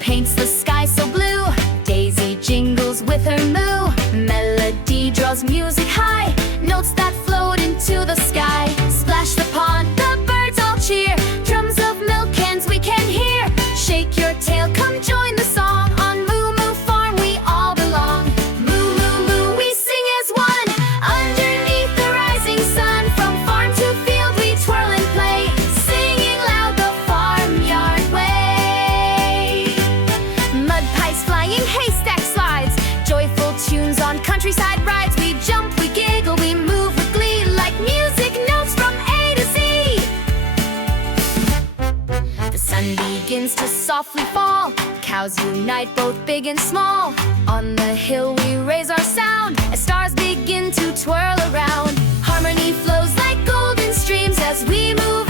paints the sky so blue. Daisy jingles with her moo. Melody draws music high, notes that float into the sky. Splash the pond, the birds all cheer. Drums of milk cans we can hear. Shake your tail, come join the song. On Moo Moo Farm we all belong. Moo moo moo, we sing as one. Underneath the rising sun, from farm to field we twirl and play, singing loud the farmyard way. Mud pies flying, haystack slides, joyful tunes on countryside rides. We jump, we giggle, we move with glee, like music notes from A to Z. The sun begins to softly fall. Cows unite, both big and small. On the hill we raise our sound as stars begin to twirl around. Harmony flows like golden streams as we move